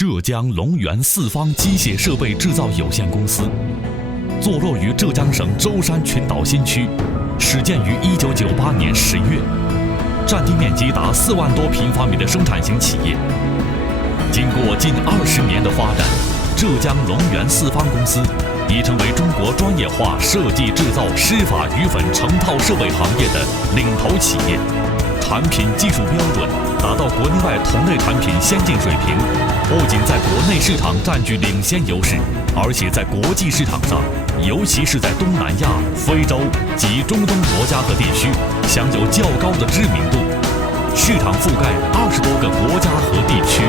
浙江龙源四方机械设备制造有限公司，坐落于浙江省舟山群岛新区，始建于1998年10月，占地面积达4万多平方米的生产型企业。经过近20年的发展，浙江龙源四方公司已成为中国专业化设计制造湿法鱼粉成套设备行业的领头企业，产品技术标准达到国内外同类产品先进水平，不仅在国内市场占据领先优势，而且在国际市场上，尤其是在东南亚、非洲及中东国家和地区，享有较高的知名度，市场覆盖20多个国家和地区。